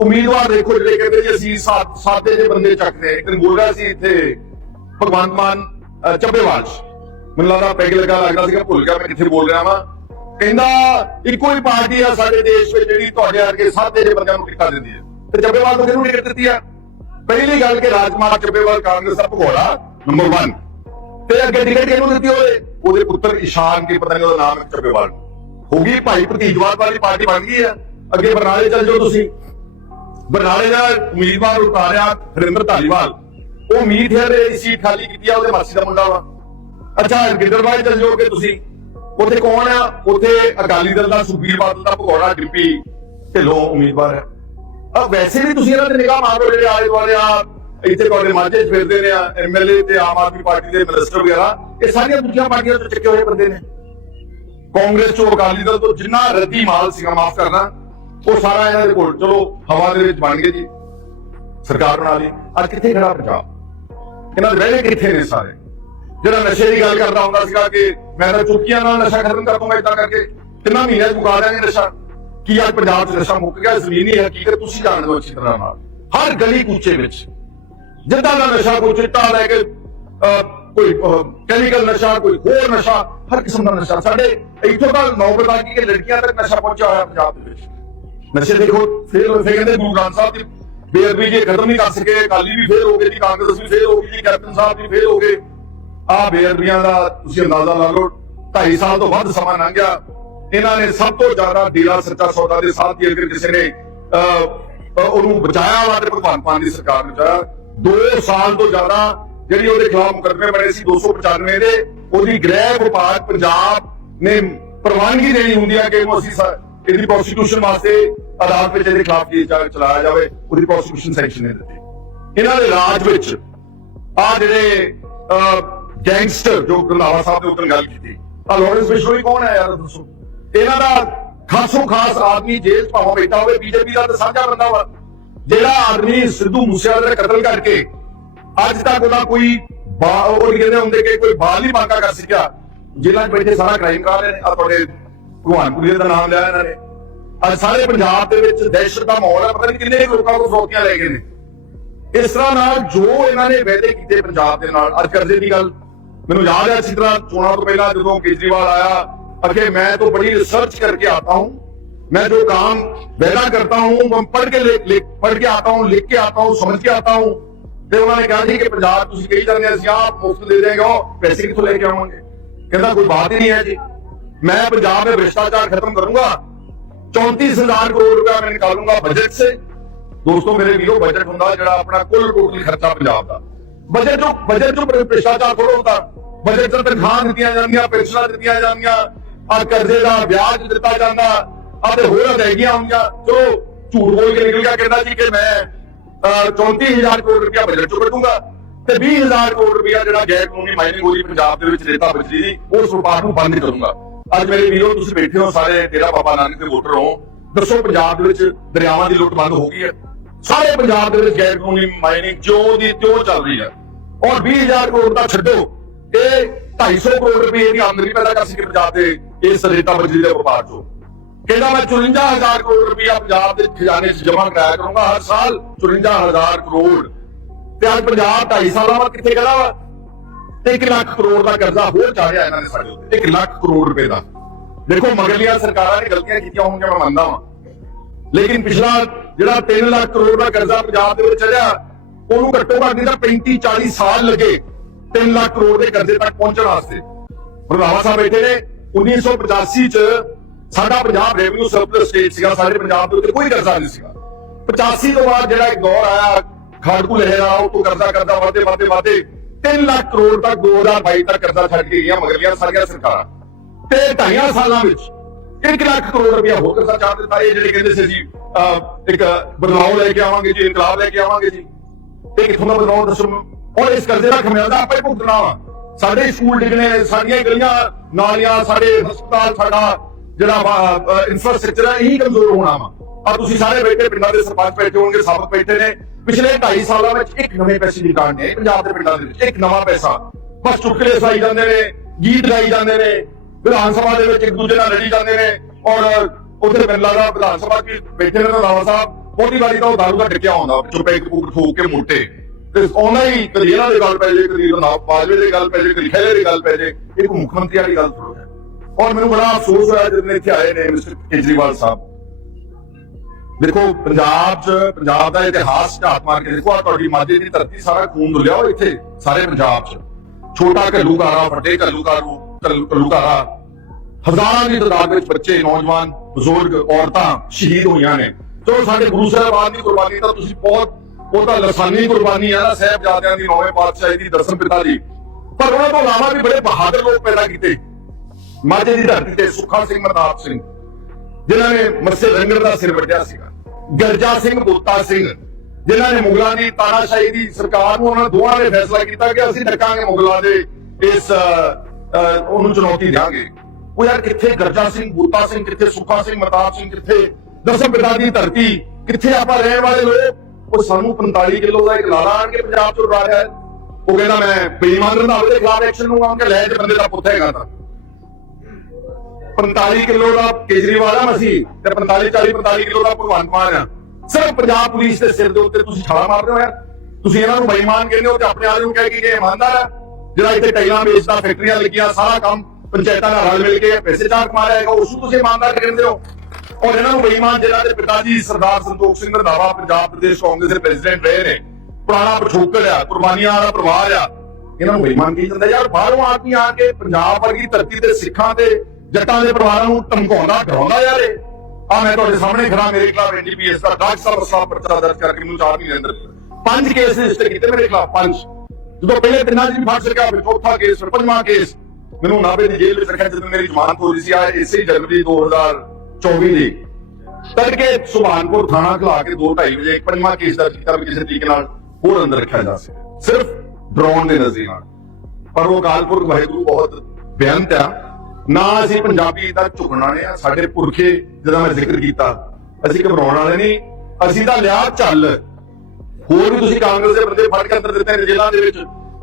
ਉਮੀਦਵਾਰ ਦੇਖੋ ਜਿਹੜੇ ਕਹਿੰਦੇ ਜੀ ਅਸੀਂ ਸਾਦੇ ਦੇ ਬੰਦੇ ਚੱਕਦੇ ਇੱਕ ਦਿਨ ਸੀ ਇੱਥੇ ਭਗਵੰਤ ਮਾਨ ਚੱਬੇਵਾਲ ਮੈਨੂੰ ਲੱਗਦਾ ਪੈਗ ਲੱਗਾ ਲੱਗਦਾ ਸੀਗਾ, ਭੁੱਲ ਗਿਆ ਮੈਂ ਕਿੱਥੇ ਬੋਲ ਰਿਹਾ ਵਾਂ। ਕਹਿੰਦਾ ਇੱਕੋ ਹੀ ਪਾਰਟੀ ਆ ਸਾਡੇ ਦੇਸ਼ ਵਿੱਚ ਜਿਹੜੀ ਤੁਹਾਡੇ ਵਰਗੇ ਸਾਦੇ ਦੇ ਬੰਦਿਆਂ ਨੂੰ ਟਿਕਟ ਦਿੰਦੀ ਹੈ। ਤੇ ਚੱਬੇਵਾਲ ਨੂੰ ਕਿਹਨੂੰ ਟਿਕਟ ਦਿੱਤੀ ਆ। ਪਹਿਲੀ ਗੱਲ ਕਿ ਰਾਜਮਾਰ ਚੱਬੇਵਾਲ ਕਾਂਗਰਸ ਦਾ ਭਗੋੜਾ ਨੰਬਰ 1 ਤੇ ਅੱਗੇ ਟਿਕਟ ਕਿਹਨੂੰ ਦਿੱਤੀ ਉਹਦੇ ਉਹਦੇ ਪੁੱਤਰ ਇਸ਼ਾਨ ਕੀ ਪਤਾ ਨਹੀਂ ਉਹਦਾ ਨਾਮ ਹੈ ਹੋ ਗਈ ਭਾਈ ਭਤੀਜਵਾਦ ਵਾਲੀ ਪਾਰਟੀ ਬਣ ਗਈ ਆ। ਅੱਗੇ ਬਰਨਾਲੇ ਚੱਲ ਜਾਓ ਤੁਸੀਂ। ਬਰਨਾਲੇ ਦਾ ਉਮੀਦਵਾਰ ਉਤਾਰਿਆ ਹਰਿੰਦਰ ਧਾਲੀਵਾਲ। ਉਹ ਉਮੀਦ ਹੈ ਦੇ ਸੀਟ ਖਾਲੀ ਕੀਤੀ ਆ, ਉਹਦੇ ਮਾਸੀ ਦਾ ਮੁੰਡਾ ਵਾ। ਅੱਛਾ ਗਿੱਦੜਬਾਈ ਚੱਲ ਜਾਓਗੇ ਤੁਸੀਂ। ਉੱਥੇ ਕੌਣ ਆ? ਉੱਥੇ ਅਕਾਲੀ ਦਲ ਦਾ, ਸੁਖਬੀਰ ਬਾਦਲ ਦਾ, ਭਗੌੜਾ, ਡਿਪੀ। ਢਿੱਲੋਂ ਉਮੀਦਵਾਰ ਹੈ ਆ ਵੈਸੇ ਵੀ ਤੁਸੀਂ ਇਹਨਾਂ ਦੇ ਨਿਗਾਹ ਮਾਰੋ ਜਿਹੜੇ ਆਲੇ ਦੁਆਲੇ ਆ, ਇੱਥੇ ਤੁਹਾਡੇ ਮਾਝੇ 'ਚ ਫਿਰਦੇ ਨੇ ਐਮਐਲਏ ਤੇ ਆਮ ਆਦਮੀ ਪਾਰਟੀ ਦੇ ਮਿਨਿਸਟਰ ਵਗੈਰਾ, ਇਹ ਸਾਰੀਆਂ ਦੂਜੀਆਂ ਪਾਰਟੀਆਂ ਤੋਂ ਚੱਕੇ ਹੋਏ ਬੰਦੇ ਨੇ। ਕਾਂਗਰਸ ਚੋਂ ਅਕਾਲੀ ਦਲ ਤੋਂ ਜਿੰਨਾ ਰੱਦੀ ਮਾਲ ਸੀਗਾ, ਮਾਫ ਕਰਨਾ ਉਹ ਸਾਰਾ ਇਹਨਾਂ ਦੇ ਕੋਲ ਚਲੋ ਹਵਾ ਦੇ ਵਿੱਚ ਬਣ ਗਏ ਜੀ। ਸਰਕਾਰ ਬਣਾ ਲਈ। ਅੱਜ ਕਿੱਥੇ ਖੜਾ ਪੰਜਾਬ? ਇਹਨਾਂ ਦੇ ਰਹਿਣੇ ਕਿੱਥੇ ਨੇ ਸਾਰੇ? ਜਿਹੜਾ ਨਸ਼ੇ ਦੀ ਗੱਲ ਕਰਦਾ ਹੁੰਦਾ ਸੀਗਾ ਕਿ ਮੈਂ ਤਾਂ ਚੁੱਕੀਆਂ ਨਾਲ ਨਸ਼ਾ ਖਤਮ ਕਰ ਦੂੰਗਾ ਇਦਾਂ ਕਰਕੇ ਤਿੰਨਾਂ ਮਹੀਨਿਆਂ ਮੁਕਾ ਦਿਆਂਗੇ ਨਸ਼ਾ? ਕੀ ਅੱਜ ਪੰਜਾਬ 'ਚ ਨਸ਼ਾ ਮੁੱਕ ਗਿਆ? ਜ਼ਮੀਨੀ ਹਕੀਕਤ ਤੁਸੀਂ ਜਾਣਦੇ ਹੋ ਅੱਛੀ ਤਰ੍ਹਾਂ ਨਾਲ। ਹਰ ਗਲੀ ਕੂਚੇ ਵਿੱਚ। ਜਿੱਦਾਂ ਦਾ ਨਸ਼ਾ ਕੋਈ ਚਿੱਟਾ ਲੈ ਕੇ ਅਹ, ਕੋਈ ਕੈਮੀਕਲ ਨਸ਼ਾ ਕੋਈ ਹੋਰ ਨਸ਼ਾ ਹਰ ਕਿਸਮ ਦਾ ਨਸ਼ਾ। ਸਾਡੇ ਇੱਥੋਂ ਤਾਂ ਨੌਬਤ ਆ ਗਈ ਕਿ ਲੜਕੀਆਂ ਤੱਕ ਨਸ਼ਾ ਪਹੁੰਚਿਆ ਹੋਇਆ ਪੰਜਾਬ ਦੇ ਵਿੱਚ। ਨਸ਼ੇ ਦੇਖੋ ਫਿਰ ਫਿਰ ਕਹਿੰਦੇ ਗੁਰੂ ਗ੍ਰੰਥ ਸਾਹਿਬ ਦੀ ਬੇਅਦਬੀ ਜੇ ਖਤਮ ਨਹੀਂ ਕਰ ਸਕੇ ਅਕਾਲੀ ਵੀ ਫੇਰ ਹੋ ਗਏ ਜੀ ਕਾਂਗਰਸ ਵੀ ਫੇਰ ਹੋ ਗਈ ਜੀ ਕੈਪਟਨ ਸਾਹਿਬ ਵੀ ਫੇਰ ਹੋ ਗਏ। ਆ ਬੇਅਦਬੀਆਂ ਦਾ ਤੁਸੀਂ ਅੰਦਾਜ਼ਾ ਲਾ ਲਓ 2.5 ਸਾਲ ਤੋਂ ਵੱਧ ਸਮਾਂ ਲੰਘ ਗਿਆ। ਇਹਨਾਂ ਨੇ ਸਭ ਤੋਂ ਜ਼ਿਆਦਾ ਡੀਲਾ ਸੱਚਾ ਸੌਦਾ ਦੇ ਸਾਥ ਹੀ ਅਗਰ ਕਿਸੇ ਨੇ ਅਹ, ਉਹਨੂੰ ਬਚਾਇਆ ਵਾ ਤੇ ਭਗਵਾਨ ਮਾਨ ਦੀ ਸਰਕਾਰ ਨੇ ਬਚਾਇਆ। 2 ਸਾਲ ਤੋਂ ਜ਼ਿਆਦਾ ਜਿਹੜੀ ਉਹਦੇ ਖਿਲਾਫ ਮੁਕੱਦਮੇ ਬਣੇ ਸੀ 295 ਦੇ ਉਹਦੀ ਗ੍ਰਹਿ ਵਿਭਾਗ ਪੰਜਾਬ ਨੇ ਪ੍ਰਵਾਨਗੀ ਦੇਣੀ ਹੁੰਦੀ ਹੈ ਕਿ ਉਹ ਅਸੀਂ ਇਹਦੀ ਪ੍ਰੋਸੀਕਿਊਸ਼ਨ ਵਾਸਤੇ ਅਦਾਲਤ ਵਿੱਚ ਇਹਦੇ ਖਿਲਾਫ ਕੇਸ ਚਲਾਇਆ ਜਾਵੇ, ਉਹਦੀ ਪ੍ਰੋਸੀਕਿਊਸ਼ਨ ਸੈਕਸ਼ਨ ਨੇ ਦਿੱਤੀ। ਇਹਨਾਂ ਦੇ ਰਾਜ ਵਿੱਚ ਆ ਜਿਹੜੇ ਗੈਂਗਸਟਰ ਜੋ ਗੰਦਾਵਾ ਸਾਹਿਬ ਦੇ ਉੱਤੇ ਗੱਲ ਕੀਤੀ ਆ ਲਾਰੈਂਸ ਬਿਸ਼ਨੋਈ ਕੌਣ ਹੈ ਯਾਰ ਦੱਸੋ? ਇਹਨਾਂ ਦਾ ਖਾਸੋ ਖਾਸ ਆਦਮੀ ਜੇਲ੍ਹ 'ਚ ਭਾਵੇਂ ਬੈਠਾ ਹੋਵੇ, ਬੀਜੇਪੀ ਦਾ ਤਾਂ ਸਾਂਝਾ ਬੰਦਾ ਵਾ। ਜਿਹੜਾ ਆਦਮੀ ਸਿੱਧੂ ਮੂਸੇਵਾਲੇ ਦਾ ਕਤਲ ਕਰਕੇ ਅੱਜ ਤੱਕ ਉਹਦਾ ਕੋਈ ਉਹ ਕਹਿੰਦੇ ਹੁੰਦੇ ਕਿ ਕੋਈ ਬਾਲ ਨਹੀਂ ਬਾਕਾ ਕਰ ਸਕਿਆ। ਜੇਲ੍ਹਾਂ 'ਚ ਬੈਠੇ ਸਾਰਾ ਕ੍ਰਾਈਮ ਕਰ ਰਹੇ ਨੇ ਆ ਤੁਹਾਡੇ ਭਗਵਾਨਪੁਰੀ ਦਾ ਨਾਮ ਲਿਆ ਇਹਨਾਂ ਨੇ ਅੱਜ ਸਾਰੇ ਪੰਜਾਬ ਦੇ ਵਿੱਚ ਦਹਿਸ਼ਤ ਦਾ ਮਾਹੌਲ ਹੈ ਪਤਾ ਨਹੀਂ ਕਿੰਨੇ ਲੋਕਾਂ ਕੋਲ ਫੌਕੀਆਂ ਲੈ ਗਏ ਨੇ ਇਸ ਤਰ੍ਹਾਂ ਨਾਲ ਜੋ ਇਹਨਾਂ ਨੇ ਵਾਅਦੇ ਕੀਤੇ ਪੰਜਾਬ ਦੇ ਨਾਲ ਅੱਜ ਕਰਜ਼ੇ ਦੀ ਗੱਲ ਮੈਨੂੰ ਯਾਦ ਹੈ ਅੱਛੀ ਤਰ੍ਹਾਂ ਚੋਣਾਂ ਤੋਂ ਪਹਿਲਾਂ ਜਦੋਂ ਕੇਜਰੀਵਾਲ ਆਇਆ ਅਕੇ ਮੈਂ तो बड़ी रिसर्च करके आता हूं मैं जो काम वादा करता हूं मैं पढ़ के ले, ले, पढ़ के आता हूं लिख के आता हूं समझ के आता हूं ਤੇ ਉਹਨਾਂ ਨੇ ਕਿਹਾ ਜੀ ਕਿ ਪੰਜਾਬ ਤੁਸੀਂ ਕਹੀ ਜਾਂਦੇ ਅਸੀਂ ਆਪ ਮੁਫਤ ਦੇ ਦੇਂਗੇ ਉਹ ਪੈਸੇ ਕਿੱਥੋਂ ਲੈ ਕੇ ਆਵਾਂਗੇ ਕਹਿੰਦਾ ਕੋਈ ਬਾਤ ਹੀ ਨਹੀਂ ਹੈ ਜੀ मैं पंजाब में भ्रष्टाचार खत्म करूंगा चौंतीस हजार करोड़ रुपया मैं निकालूंगा बजट से ਦੋਸਤੋ ਮੇਰੇ ਵੀਰੋ ਬਜਟ ਹੁੰਦਾ ਜਿਹੜਾ ਆਪਣਾ ਕੁੱਲ ਟੋਟਲ ਖਰਚਾ ਪੰਜਾਬ ਦਾ ਬਜਟ ਜੋ ਬਜਟ ਜੋ ਭ੍ਰਿਸ਼ਟਾਚਾਰ ਥੋੜਾ ਹੁੰਦਾ ਬਜਟ ਤੋਂ ਤਨਖਾਹਾਂ ਦਿੱਤੀਆਂ ਜਾਂਦੀਆਂ ਪੈਨਸ਼ਨਾਂ ਦਿੱਤੀਆਂ ਜਾਂਦੀਆਂ ਆ ਕਰਜ਼ੇ ਦਾ ਵਿਆਜ ਦਿੱਤਾ ਜਾਂਦਾ ਆ ਤੇ ਹੋਰ ਅਦਾਇਗੀਆਂ ਹੁੰਦੀਆਂ ਚਲੋ ਝੂਠ ਬੋਲ ਕੇ ਨਿਕਲ ਗਿਆ ਕਹਿੰਦਾ ਜੀ ਕਿ ਮੈਂ ਅਹ, 34000 ਕਰੋੜ ਰੁਪਇਆ ਬਜਟ ਚੋਂ ਕੱਢੂੰਗਾ ਤੇ 20000 ਕਰੋੜ ਰੁਪਇਆ ਜਿਹੜਾ ਗੈਰ ਕਾਨੂੰਨੀ ਮਾਈਨਿੰਗ ਹੋਈ ਪੰਜਾਬ ਦੇ ਵਿੱਚ ਰੇਤਾ ਬਚਦੀ ਦੀ ਉਸ ਵਪਾਰ ਨੂੰ ਬੰਦ ਕਰੂੰਗਾ ਅੱਜ ਮੇਰੇ ਵੀਰੋ, ਤੁਸੀਂ ਬੈਠੇ ਹੋ, ਸਾਰੇ ਡੇਰਾ ਬਾਬਾ ਨਾਨਕ ਦੇ ਵੋਟਰ ਹੋ। ਦੱਸੋ, ਪੰਜਾਬ ਦੇ ਵਿੱਚ ਦਰਿਆਵਾਂ ਦੀ ਲੁੱਟ ਬੰਦ ਹੋ ਗਈ ਹੈ। ਸਾਰੇ ਪੰਜਾਬ ਦੇ ਵਿੱਚ ਗੈਰ ਕਾਨੂੰਨੀ ਮਾਈਨਿੰਗ ਜਿਉਂ ਦੀ ਤਿਉਂ ਚੱਲ ਰਹੀ ਹੈ। ਔਰ 20000 ਕਰੋੜ ਦਾ ਛੱਡੋ, ਇਹ 250 ਕਰੋੜ ਰੁਪਏ ਦੀ ਆਮਦਨੀ ਪੈਦਾ ਕਰ ਸਕੇ ਪੰਜਾਬ ਦੇ ਇਸ ਰੇਤਾ ਬਜਰੀ ਦੇ ਵਪਾਰ ਤੋਂ ਕਹਿੰਦਾ, ਮੈਂ 54000 ਕਰੋੜ ਰੁਪਇਆ ਪੰਜਾਬ ਦੇ ਖਜ਼ਾਨੇ 'ਚ ਜਮ੍ਹਾਂ ਕਰਾਇਆ ਕਰੂੰਗਾ, ਹਰ ਸਾਲ 54000 ਕਰੋੜ। ਤੇ ਅੱਜ ਪੰਜਾਬ 2.5 ਸਾਲਾਂ ਬਾਅਦ ਕਿੱਥੇ ਖੜਾ ਵਾ? ਤੇ 1 ਲੱਖ ਕਰੋੜ ਦਾ ਕਰਜ਼ਾ ਹੋਰ ਚਾੜਿਆ ਇਹਨਾਂ ਨੇ ਸਾਡੇ ਉੱਤੇ। 1 ਲੱਖ ਕਰੋੜ ਰੁਪਏ ਦਾ। ਦੇਖੋ, ਮਗਰਲੀਆਂ ਸਰਕਾਰਾਂ ਨੇ ਗਲਤੀਆਂ ਕੀਤੀਆਂ ਹੋਣਗੀਆਂ, ਮੈਂ ਮੰਨਦਾ ਵਾਂ। ਲੇਕਿਨ ਪਿਛਲਾ ਜਿਹੜਾ 3 ਲੱਖ ਕਰੋੜ ਦਾ ਕਰਜ਼ਾ ਪੰਜਾਬ ਦੇ ਵਿੱਚ ਚੜਿਆ ਉਹਨੂੰ ਘੱਟੋ ਘੱਟ ਜਿਹੜਾ ਤਾਂ 35 40 ਸਾਲ ਲੱਗੇ 3 ਲੱਖ ਕਰੋੜ ਦੇ ਕਰਜ਼ੇ ਤੱਕ ਪਹੁੰਚਣ ਵਾਸਤੇ। ਪ੍ਰਧਾਵਾ ਸਾਹਿਬ ਬੈਠੇ ਨੇ 1985 ਚ ਸਾਡਾ ਪੰਜਾਬ ਰੈਵਨਿਊ ਸਰਪਲਸ ਸਟੇਟ ਸੀਗਾ, ਸਾਡੇ ਪੰਜਾਬ ਦੇ ਉੱਤੇ ਕੋਈ ਕਰਜ਼ਾ ਨਹੀਂ ਸੀਗਾ। 85 ਤੋਂ ਬਾਅਦ ਜਿਹੜਾ ਇੱਕ ਦੌਰ ਆਇਆ, ਖਾੜਕੂ ਲਹਿਰਾ, ਉਹ ਤੋਂ ਕਰਜ਼ਾ ਕਰਦਾ, ਵਧਦੇ ਵਧਦੇ ਵਧਦੇ। 3 ਲੱਖ ਕਰੋੜ ਤੱਕ 2022 ਤੱਕ ਕਰਜ਼ਾ ਛੱਡ ਕੇ ਗਈਆਂ ਮਗਰਲੀਆਂ ਸਾਰੀਆਂ ਸਰਕਾਰਾਂ। ਤੇ ਢਾਈਆਂ ਸਾਲਾਂ ਵਿੱਚ 1 ਲੱਖ ਕਰੋੜ ਰੁਪਇਆ ਹੋਰ ਕਰਜ਼ਾ ਚਾਹ ਦਿੱਤਾ। ਇਹ ਜਿਹੜੇ ਕਹਿੰਦੇ ਸੀ ਜੀ ਇੱਕ ਬਦਲਾਅ ਲੈ ਕੇ ਆਵਾਂਗੇ ਜੀ, ਇਨਕਲਾਬ ਲੈ ਕੇ ਆਵਾਂਗੇ ਜੀ। ਇਹ ਕਿੱਥੋਂ ਦਾ ਬਦਲਾਅ ਦੱਸੋ ਔਰ ਇਸ ਕਰਜ਼ੇ ਦਾ ਖਮਿਆਜ਼ਾ ਆਪਾਂ ਹੀ ਭੁਗਤਣਾ ਵਾ। ਸਾਡੇ ਸਕੂਲ ਡਿੱਗਣੇ, ਸਾਡੀਆਂ ਗਲੀਆਂ, ਨਾਲੀਆਂ, ਸਾਡੇ ਹਸਪਤਾਲ, ਸਾਡਾ ਜਿਹੜਾ ਇਨਫਰਾਸਟ੍ਰਕਚਰ ਹੈ ਇਹੀ ਕਮਜ਼ੋਰ ਹੋਣਾ ਵਾ। ਆ ਤੁਸੀਂ ਸਾਰੇ ਬੈਠੇ ਪਿੰਡਾਂ ਦੇ ਸਰਪੰਚ ਬੈਠੇ ਹੋਣਗੇ, ਸਭ ਬੈਠੇ ਨੇ। ਪਿਛਲੇ 2.5 ਸਾਲਾਂ ਵਿੱਚ ਇੱਕ ਨਵੇਂ ਪੈਸੇ ਦੀ ਕਾਂਡ ਨੇ ਪੰਜਾਬ ਦੇ ਪਿੰਡਾਂ ਦੇ ਵਿੱਚ ਇੱਕ ਨਵਾਂ ਪੈਸਾ। ਬਸ ਚੁਟਕਲੇ ਸਾਈ ਜਾਂਦੇ ਨੇ, ਗੀਤ ਗਾਈ ਜਾਂਦੇ ਨੇ, ਵਿਧਾਨ ਸਭਾ ਦੇ ਵਿੱਚ ਇੱਕ ਦੂਜੇ ਨਾਲ ਲੜੀ ਜਾਂਦੇ ਨੇ ਔਰ ਉਧਰ ਮੈਨੂੰ ਲੱਗਦਾ ਵਿਧਾਨ ਸਭਾ ਵੀ ਬੈਠੇ ਨੇ ਰਾਵਾ ਸਾਹਿਬ, ਬਹੁਤੀ ਵਾਰੀ ਤਾਂ ਉਹ ਦਾਰੂ ਦਾ ਟਿਕਿਆ ਆਉਂਦਾ ਚੁੱਪੇ ਕਪੂਰ ਠੋਕ ਕੇ ਮੋਟੇ। ਤੇ ਆਉਂਦਾ ਹੀ ਕਦੀ ਇਹਨਾਂ ਦੇ ਗੱਲ ਪੈ ਜੇ ਕਦੀ ਰਣਾਬ ਬਾਜਵੇ ਦੀ ਗੱਲ ਪੈ ਜੇ ਕਦੀ ਦੀ ਗੱਲ ਪੈ ਜੇ, ਇੱਕ ਮੁੱਖ ਮੰਤਰੀ ਵਾਲੀ ਗੱਲ ਥੋੜ੍ਹਾ ਔਰ ਮੈਨੂੰ ਬੜਾ ਅਫਸੋਸ ਹੋਇਆ ਜਦੋਂ ਇੱਥੇ ਆਏ ਨੇ ਮਿਸਟਰ ਕੇਜਰੀਵਾਲ ਸਾਹਿਬ। ਦੇਖੋ, ਪੰਜਾਬ 'ਚ, ਪੰਜਾਬ ਦਾ ਇਤਿਹਾਸ ਝਾਤ ਮਾਰ ਕੇ ਦੇਖੋ ਆ ਤੁਹਾਡੀ ਮਾਝੇ ਦੀ ਧਰਤੀ, ਸਾਰਾ ਖੂਨ ਡੁੱਲਿਆ ਉਹ ਇੱਥੇ, ਸਾਰੇ ਪੰਜਾਬ 'ਚ। ਛੋਟਾ ਘੱਲੂਕਾਰਾ ਵੱਡੇ ਘੱਲੂਕਾਰੂ ਘੱਲੂ- ਹਜ਼ਾਰਾਂ ਦੀ ਤਾਦਾਦ ਵਿੱਚ ਬੱਚੇ, ਨੌਜਵਾਨ, ਬਜ਼ੁਰਗ, ਔਰਤਾਂ ਸ਼ਹੀਦ ਹੋਈਆਂ ਨੇ। ਚਲੋ, ਸਾਡੇ ਗੁਰੂ ਸਾਹਿਬਾਨ ਦੀ ਕੁਰਬਾਨੀ ਤਾਂ ਤੁਸੀਂ ਬਹੁਤ, ਉਹ ਤਾਂ ਲਸਾਨੀ ਕੁਰਬਾਨੀ ਆ ਨਾ, ਸਾਹਿਬਜ਼ਾਦਿਆਂ ਦੀ, ਨੌਵੇਂ ਪਾਤਸ਼ਾਹੀ ਦੀ, ਦਰਸ਼ਨ ਪਿਤਾ ਦੀ। ਪਰ ਉਹਨਾਂ ਤੋਂ ਇਲਾਵਾ ਵੀ ਬੜੇ ਬਹਾਦਰ ਲੋਕ ਪੈਦਾ ਕੀਤੇ। ਮਾਝੇ ਦੀ ਧਰਤੀ ਤੇ ਸੁੱਖਾ ਸਿੰਘ ਮਰਦਾਪ ਸਿੰਘ। ਜਿਨ੍ਹਾਂ ਨੇ ਮੱਸੇ ਰੰਗੜ ਦਾ ਸਿਰ ਵੱਢਿਆ ਸੀਗਾ। ਗਰਜਾ ਸਿੰਘ ਬੋਤਾ ਸਿੰਘ ਜਿਨ੍ਹਾਂ ਨੇ ਮੁਗਲਾਂ ਦੀ ਤਾਨਾਸ਼ਾਹੀ ਦੀ ਸਰਕਾਰ ਨੂੰ ਉਹਨਾਂ ਦੋਵਾਂ ਨੇ ਫੈਸਲਾ ਕੀਤਾ ਕਿ ਅਸੀਂ ਡਕਾਂਗੇ ਮੁਗਲਾਂ ਦੇ ਇਸ ਅਹ, ਉਹਨੂੰ ਚੁਣੌਤੀ ਦਿਆਂਗੇ। ਉਹ ਯਾਰ ਕਿੱਥੇ ਗਰਜਾ ਸਿੰਘ ਬੋਤਾ ਸਿੰਘ ਕਿੱਥੇ ਸੁਖਾ ਸਿੰਘ ਮਰਦਾਪ ਸਿੰਘ ਕਿੱਥੇ ਦਰਸ਼ਨ ਪਿਤਾ ਦੀ ਧਰਤੀ ਕਿੱਥੇ ਆਪਾਂ ਰਹਿਣ ਵਾਲੇ ਲੋਕ? ਉਹ ਸਾਨੂੰ 45 ਕਿਲੋ ਦਾ ਇੱਕ ਲਾਲਾ ਆਣ ਕੇ ਪੰਜਾਬ ਚੋਂ ਉਡਾ ਰਿਹਾ ਹੈ। ਉਹ ਕਹਿੰਦਾ ਮੈਂ ਬੇਈਮਾਨ ਰੰਧਾਵੇ ਦੇ ਖਿਲਾਫ ਐਕਸ਼ਨ ਲੂੰਗਾ ਕਿ ਲੈ ਜੇ ਬੰਦੇ ਦਾ ਪੁੱਤ ਹੈਗਾ ਤਾਂ। 45 ਕਿਲੋ ਦਾ ਕੇਜਰੀਵਾਲ ਆ ਮਸੀਂ ਤੇ 45 40 45 ਕਿਲੋ ਦਾ ਭਗਵੰਤ ਮਾਨ ਆ। ਸਿਰਫ ਪੰਜਾਬ ਪੁਲਿਸ ਦੇ ਸਿਰ ਦੇ ਉੱਤੇ ਤੁਸੀਂ ਛਾਲਾ ਮਾਰਦੇ ਹੋ ਯਾਰ। ਤੁਸੀਂ ਇਹਨਾਂ ਨੂੰ ਬੇਈਮਾਨ ਕਹਿੰਦੇ ਹੋ ਤੇ ਆਪਣੇ ਆਪ ਨੂੰ ਕਹਿ ਕੇ ਕਿ ਇਮਾਨਦਾਰ ਆ। ਜਿਹੜਾ ਇੱਥੇ ਟਾਈਲਾਂ ਵੇਚਦਾ, ਫੈਕਟਰੀਆਂ ਲੱਗੀਆਂ, ਸਾਰਾ ਕੰਮ ਪੰਚਾਇਤਾਂ ਨਾਲ ਰਲ ਮਿਲ ਕੇ ਪੈਸੇ ਚਾਰ ਕਮਾ ਹੈਗਾ, ਉਸ ਨੂੰ ਤੁਸੀਂ ਇਮਾਨਦਾਰ ਕਹਿੰਦੇ ਹੋ। ਔਰ ਇਹਨਾਂ ਨੂੰ ਬੇਈਮਾਨ ਜਿਹੜਾ ਦੇ ਪਿਤਾ ਜੀ ਸਰਦਾਰ ਸੰਤੋਖ ਸਿੰਘ ਰੰਧਾਵਾ ਪੰਜਾਬ ਪ੍ਰਦੇਸ਼ ਕਾਂਗਰਸ ਦੇ ਪ੍ਰੈਜ਼ੀਡੈਂਟ ਰਹੇ ਨੇ। ਪੁਰਾਣਾ ਪਛੋਕੜ ਆ, ਕੁਰਬਾਨੀਆਂ ਵਾਲਾ ਪਰਿਵਾਰ ਆ। ਇਹਨਾਂ ਨੂੰ ਬੇਈਮਾਨ ਕੀ ਜਾਂਦਾ, ਯਾਰ ਬਾਹਰੋਂ ਆਦਮੀ ਆ ਕੇ ਪੰਜਾਬ ਵਰਗੀ ਧਰਤੀ ਤੇ ਸਿੱਖਾਂ ਤੇ ਜੱਟਾਂ ਦੇ ਪਰਿਵਾਰਾਂ ਨੂੰ ਧਮਕਾਉਂਦਾ, ਡਰਾਉਂਦਾ ਯਾਰ ਇਹ। ਆ ਮੈਂ ਤੁਹਾਡੇ ਸਾਹਮਣੇ ਖੜਾ, ਮੇਰੇ ਖਿਲਾਫ ਐਨਡੀਪੀਐਸ ਦਾ ਡਾਕ ਸਾਹਿਬ ਸਾਹਿਬ ਪਰਚਾ ਦਰਜ ਕਰਕੇ ਮੈਨੂੰ 4 ਮਹੀਨੇ ਅੰਦਰ ਪੰਜ ਕੇਸ ਰਜਿਸਟਰ ਕੀਤੇ ਮੇਰੇ ਖਿਲਾਫ, ਪੰਜ। ਜਦੋਂ ਪਹਿਲੇ ਤਿੰਨਾਂ ਚ ਵੀ ਫੜ ਸਕਿਆ ਫਿਰ ਚੌਥਾ ਕੇਸ ਫਿਰ ਪੰਜਵਾਂ ਕੇਸ ਮੈਨੂੰ ਨਾਭੇ ਦੀ ਜੇਲ੍ਹ ਵਿੱਚ ਰੱਖਿਆ, ਜਦੋਂ ਮੇਰੀ ਜ਼ਮਾਨਤ ਹੋ ਰਹੀ ਸੀ ਆ ਇਸੇ ਜਨਵਰੀ 2024 ਦੀ। ਤੜਕੇ ਸੁਭਾਨਪੁਰ ਥਾਣਾ ਖਲਾ ਕੇ 2:30 ਵਜੇ ਇੱਕ ਪੰਜਵਾਂ ਕੇਸ ਦਰਜ ਕੀਤਾ, ਵੀ ਕਿਸੇ ਤਰੀਕੇ ਨਾਲ ਹੋਰ ਅੰਦਰ ਰੱਖਿਆ ਜਾ ਸਕੇ ਸਿਰਫ ਡਰਾਉਣ ਦੇ ਨਜ਼ਰੀਏ ਨਾਲ। ਪਰ ਉਹ ਅਕਾਲਪੁਰ ਵਾਹਿਗੁਰੂ ਬਹੁਤ ਬੇਅੰਤ ਆ। ਨਾ ਅਸੀਂ ਪੰਜਾਬੀ ਦਾ ਝੁਕਣ ਵਾਲੇ ਆ ਸਾਡੇ ਪੁਰਖੇ ਜਿਹਦਾ ਮੈਂ ਜ਼ਿਕਰ ਕੀਤਾ, ਅਸੀਂ ਘਬਰਾਉਣ ਵਾਲੇ ਨਹੀਂ, ਅਸੀਂ ਤਾਂ ਲਿਆ ਚੱਲ। ਹੋਰ ਵੀ ਤੁਸੀਂ ਕਾਂਗਰਸ ਦੇ ਬੰਦੇ ਫੜ ਕੇ ਅੰਦਰ ਦਿੱਤੇ ਨੇ ਜੇਲ੍ਹਾਂ ਦੇ ਵਿੱਚ।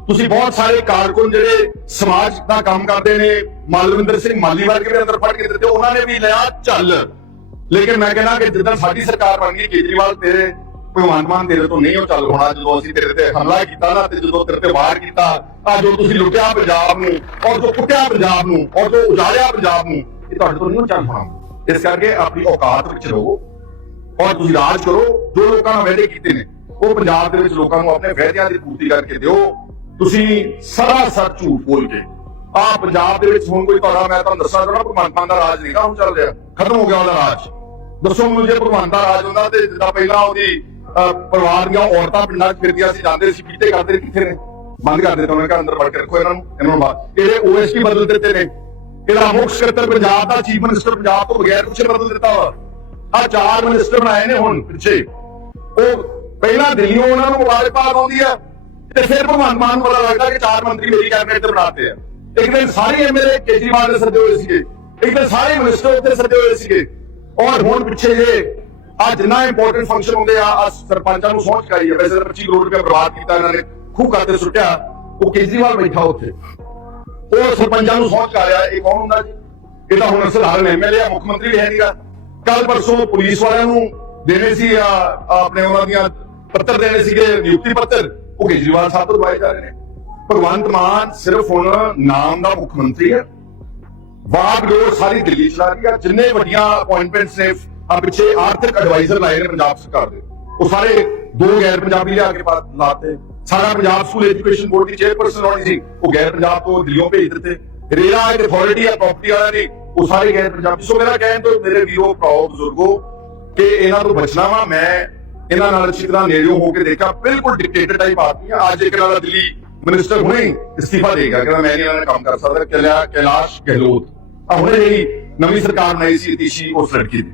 ਤੁਸੀਂ ਬਹੁਤ ਸਾਰੇ ਕਾਰਕੁਨ ਜਿਹੜੇ ਸਮਾਜ ਦਾ ਕੰਮ ਕਰਦੇ ਨੇ, ਮਾਲਵਿੰਦਰ ਸਿੰਘ ਮਾਲੀ ਵਰਗੇ ਵੀ ਅੰਦਰ ਫੜ ਕੇ ਦਿੱਤੇ, ਉਹਨਾਂ ਨੇ ਵੀ ਲਿਆ ਚੱਲ। ਲੇਕਿਨ ਮੈਂ ਕਹਿੰਦਾ ਕਿ ਜਿੱਦਾਂ ਸਾਡੀ ਸਰਕਾਰ ਬਣ ਗਈ, ਕੇਜਰੀਵਾਲ ਤੇਰੇ ਭਗਵੰਤ ਮਾਨ ਤੇਰੇ ਤੋਂ ਨਹੀਂ ਉਹ ਚੱਲ ਹੋਣਾ, ਜਦੋਂ ਅਸੀਂ ਤੇਰੇ ਤੇ ਹਮਲਾ ਕੀਤਾ ਨਾ ਤੇ ਜਦੋਂ ਤੇਰੇ ਤੇ ਵਾਰ ਕੀਤਾ ਆ ਜੋ ਤੁਸੀਂ ਲੁੱਟਿਆ ਪੰਜਾਬ ਨੂੰ, ਔਰ ਜੋ ਕੁੱਟਿਆ ਪੰਜਾਬ ਨੂੰ, ਔਰ ਜੋ ਉਜਾੜਿਆ ਪੰਜਾਬ ਨੂੰ, ਇਹ ਤੁਹਾਡੇ ਤੋਂ ਨਹੀਂ ਚੱਲ ਹੋਣਾ। ਇਸ ਕਰਕੇ ਆਪਣੀ ਔਕਾਤ ਵਿੱਚ ਰਹੋ, ਔਰ ਤੁਸੀਂ ਰਾਜ ਕਰੋ, ਜੋ ਲੋਕਾਂ ਨਾਲ ਵਾਅਦੇ ਕੀਤੇ ਨੇ, ਉਹ ਪੰਜਾਬ ਦੇ ਵਿੱਚ ਲੋਕਾਂ ਨੂੰ ਆਪਣੇ ਵਾਅਦਿਆਂ ਦੀ ਪੂਰਤੀ ਕਰਕੇ ਦਿਓ। ਤੁਸੀਂ ਸਰਾਸਰ ਝੂਠ ਬੋਲ ਕੇ ਆ ਪੰਜਾਬ ਦੇ ਵਿੱਚ ਹੁਣ ਕੋਈ ਤੁਹਾਡਾ, ਮੈਂ ਤੁਹਾਨੂੰ ਦੱਸਾਂ, ਜਿਹੜਾ ਭਗਵੰਤ ਮਾਨ ਦਾ ਰਾਜ ਨਹੀਂਗਾ ਹੁਣ ਚੱਲ ਰਿਹਾ, ਖਤਮ ਹੋ ਗਿਆ ਉਹਦਾ ਰਾਜ। ਦੱਸੋ ਮੈਨੂੰ ਜੇ ਭਗਵੰਤ ਰਾਜ ਹੁੰਦਾ ਤੇ ਜਿੱਦਾਂ ਪਹਿਲਾਂ ਉਹਦੀ ਪਰਿਵਾਰ ਦੀਆਂ ਔਰਤਾਂ ਪਿੰਡਾਂ 'ਚ ਫਿਰਦੀਆਂ ਸੀ ਜਾਂਦੇ ਸੀ ਕਿਤੇ ਕਰਦੇ ਕਿੱਥੇ ਨੇ ਬੰਦ ਕਰ ਦਿੱਤਾ ਉਹਨਾਂ ਨੇ ਘਰ ਅੰਦਰ ਵੜ ਕੇ ਰੱਖੋ ਇਹਨਾਂ ਨੂੰ ਇਹਨਾਂ ਨੂੰ ਬਾਹਰ। ਇਹਦੇ ਓਐਸਪੀ ਬਦਲ ਦਿੱਤੇ ਨੇ ਇਹਦਾ ਮੁੱਖ ਸਕੱਤਰ ਪੰਜਾਬ ਦਾ ਚੀਫ ਮਿਨਿਸਟਰ ਪੰਜਾਬ ਤੋਂ ਬਗੈਰ ਕੁਛ ਬਦਲ ਦਿੱਤਾ ਵਾ ਆ ਚਾਰ ਮਿਨਿਸਟਰ ਬਣਾਏ ਨੇ ਹੁਣ ਪਿੱਛੇ। ਉਹ ਪਹਿਲਾਂ ਦਿੱਲੀੋਂ ਉਹਨਾਂ ਨੂੰ ਮੁਬਾਰਕਬਾਦ ਆਉਂਦੀ ਆ, ਤੇ ਫਿਰ ਭਗਵੰਤ ਮਾਨ ਪਤਾ ਲੱਗਦਾ ਕਿ ਚਾਰ ਮੰਤਰੀ ਮੇਰੀ ਕੈਬਨਿਟ ਤੇ ਬਣਾਤੇ ਆ। ਇੱਕ ਦਿਨ ਸਾਰੇ ਐਮਐਲਏ ਕੇਜਰੀਵਾਲ ਦੇ ਸੱਦੇ ਹੋਏ ਸੀਗੇ, ਇੱਕ ਦਿਨ ਸਾਰੇ ਮਿਨਿਸਟਰ ਉੱਤੇ ਸੱਦੇ ਹੋਏ ਸੀਗੇ। ਔਰ ਹੁਣ ਪਿੱਛੇ ਜੇ ਆ ਜਿੰਨਾ ਇੰਪੋਰਟੈਂਟ ਫੰਕਸ਼ਨ ਹੁੰਦੇ ਆ ਆ ਸਰਪੰਚਾਂ ਨੂੰ ਸਹੁੰ ਚੁਕਾਈ ਆ। ਵੈਸੇ 25 ਕਰੋੜ ਰੁਪਏ ਬਰਬਾਦ ਕੀਤਾ ਇਹਨਾਂ ਨੇ, ਖੂਹ ਖਾਤੇ ਸੁੱਟਿਆ। ਉਹ ਕੇਜਰੀਵਾਲ ਬੈਠਾ ਉੱਥੇ। ਉਹ ਸਰਪੰਚਾਂ ਨੂੰ ਸਹੁੰ ਚੁਕਾ ਰਿਹਾ। ਇਹ ਕੌਣ ਹੁੰਦਾ ਜੀ? ਇਹ ਤਾਂ ਹੁਣ ਸਧਾਰਨ ਐਮਐਲਏ ਆ, ਮੁੱਖ ਮੰਤਰੀ ਵੀ ਹੈ ਨਹੀਂਗਾ ਕੱਲ ਪਰਸੋਂ ਪੁਲਿਸ ਵਾਲਿਆਂ ਨੂੰ ਦੇਣੇ ਸੀ ਆ ਆਪਣੇ ਉਹਨਾਂ ਦੀਆਂ ਪੱਤਰ ਦੇਣੇ ਸੀਗੇ, ਨਿਯੁਕਤੀ ਪੱਤਰ। ਉਹ ਕੇਜਰੀਵਾਲ ਸਾਹਿਬ ਤੋਂ ਦਵਾਏ ਜਾ ਰਹੇ ਨੇ। ਭਗਵੰਤ ਮਾਨ ਸਿਰਫ ਹੁਣ ਨਾਮ ਦਾ ਮੁੱਖ ਮੰਤਰੀ ਹੈ। ਵਾਗਡੋਰ ਸਾਰੀ ਦਿੱਲੀ ਚਲਾ ਰਹੀ ਆ। ਜਿੰਨੇ ਵੱਡੀਆਂ ਅਪਾਇੰਟਮੈਂਟਸ ਨੇ ਆ ਪਿੱਛੇ ਆਰਥਿਕ ਐਡਵਾਈਜ਼ਰ ਲਾਏ ਨੇ ਪੰਜਾਬ ਸਰਕਾਰ ਦੇ। ਉਹ ਸਾਰੇ ਦੋ ਗੈਰ ਪੰਜਾਬੀ ਲਿਆ ਕੇ ਪਾ- ਲਾਤੇ ਸਾਡਾ ਪੰਜਾਬ ਸਕੂਲ ਐਜੂਕੇਸ਼ਨ ਬੋਰਡ ਦੀ ਚੇਅਰਪਰਸਨ ਹੋਣੀ ਸੀ। ਉਹ ਗੈਰ ਪੰਜਾਬ ਤੋਂ ਦਿੱਲੀੋਂ ਭੇਜ ਦਿੱਤੇ। ਰੇਰਾ ਇੱਕ ਅਥਾਰਟੀ ਆ ਪ੍ਰਾਪਰਟੀ ਵਾਲਿਆਂ ਦੀ ਉਹ ਸਾਰੇ ਗੈਰ ਪੰਜਾਬੀ। ਸੋ ਮੇਰਾ ਕਹਿਣ ਤੋਂ ਮੇਰੇ ਵੀਰੋ, ਭਰਾਓ, ਬਜ਼ੁਰਗੋ, ਕਿ ਇਹਨਾਂ ਤੋਂ ਬਚਣਾ ਵਾ। ਮੈਂ ਇਹਨਾਂ ਨਾਲ ਅੱਛੀ ਤਰ੍ਹਾਂ ਨੇੜਿਓਂ ਹੋ ਕੇ ਦੇਖਿਆ ਬਿਲਕੁਲ ਡਿਕਟੇਟਰ ਟਾਈਪ ਆਦਮੀ ਆ। ਅੱਜ ਇੱਕ ਨਾਲ ਦਿੱਲੀ ਮਿਨਿਸਟਰ ਹੁਣੇ ਅਸਤੀਫਾ ਦੇਗਾ ਕਹਿੰਦਾ ਮੈਂ ਇਹਨਾਂ ਨਾਲ ਕੰਮ ਕਰ ਸਕਦਾ। ਕੈਲਾ- ਕੈਲਾਸ਼ ਗਹਿਲੋਤ। ਆ ਹੁਣੇ ਜਿਹੜੀ ਨਵੀਂ ਸਰਕਾਰ ਬਣਾਈ ਸੀ ਅਤੀਸ਼ੀ ਉਸ ਲੜਕੀ ਦੀ।